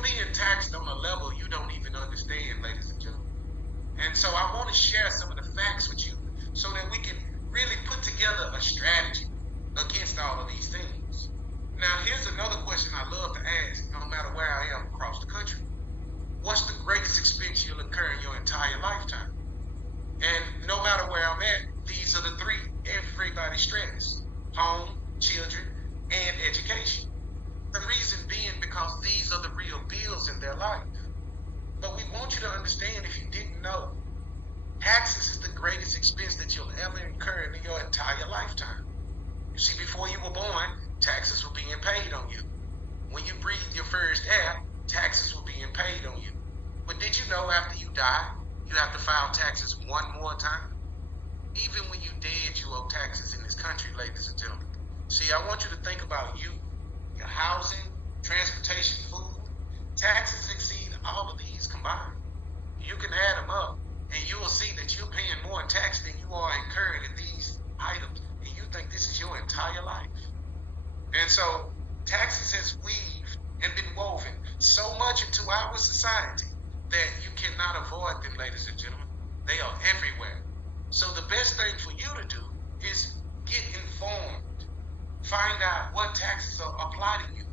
you're being taxed on a level you don't even understand, ladies and gentlemen. And so I want to share some of the facts with you so that we can really put together a strategy against all of these things. Now, here's another question I love to ask, no matter where I am across the country. What's the greatest expense you'll incur in your entire lifetime? And no matter where I'm at, these are the three everybody stress: home, children, and education. The reason being because these are the real bills in their life. But we want you to understand, if you didn't know, taxes is the greatest expense that you'll ever incur in your entire lifetime. You see, before you were born, taxes were being paid on you. When you breathed your first air, taxes were being paid on you. But did you know after you die, you have to file taxes one more time? Even when you dead, you owe taxes in this country, ladies and gentlemen. See, I want you to think about you, your housing, transportation, food. Taxes exceed all of these combined. You can add them up, and you will see that you're paying more in tax than you are incurring in these items, and you think this is your entire life. And so taxes has weaved and been woven so much into our society that you cannot avoid them, ladies and gentlemen. They are everywhere. So the best thing for you to do is get informed. Find out what taxes apply to you.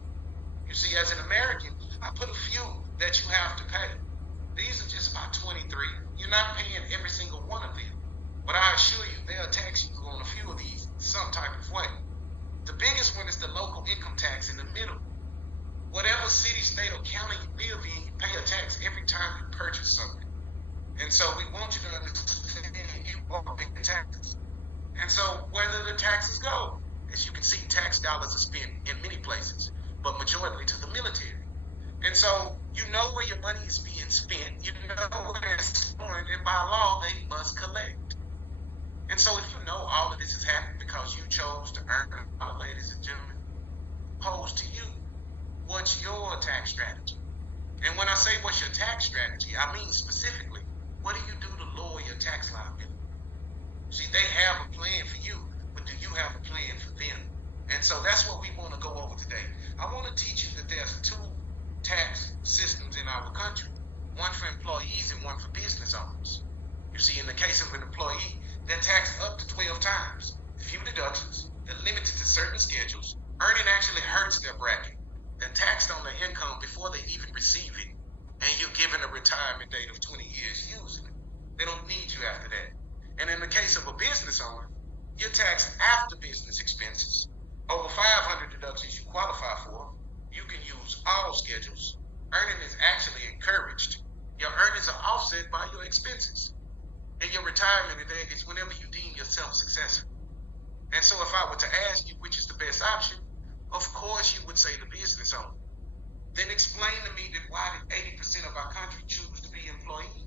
You see, as an American, I put a few that you have to pay. These are just about 23. You're not paying every single one of them. But I assure you, they'll tax you on a few of these some type of way. The biggest one is the local income tax in the middle. Whatever city, state, or county you live in, you pay a tax every time you purchase something. And so we want you to understand you are paying taxes. And so where do the taxes go? As you can see, tax dollars are spent in many places, but majority to the military. And so you know where your money is being spent, you know where it's going, and by law, they must collect. And so if you know all of this has happened because you chose to earn it, ladies and gentlemen, pose to you, what's your tax strategy? And when I say what's your tax strategy, I mean specifically, what do you do to lower your tax liability? See, they have a plan for you, but do you have a plan for them? And so that's what we want to go over today. I want to teach you that there's two tax systems in our country, one for employees and one for business owners. You see, in the case of an employee, they're taxed up to 12 times, few deductions, they're limited to certain schedules. Earning actually hurts their bracket. They're taxed on their income before they even receive it, and you're given a retirement date of 20 years using it. They don't need you after that. And in the case of a business owner, you're taxed after business expenses. Over 500 deductions you qualify for. You can use all schedules. Earning is actually encouraged. Your earnings are offset by your expenses. And your retirement is whenever you deem yourself successful. And so if I were to ask you which is the best option, of course you would say the business owner. Then explain to me that why did 80% of our country choose to be employees?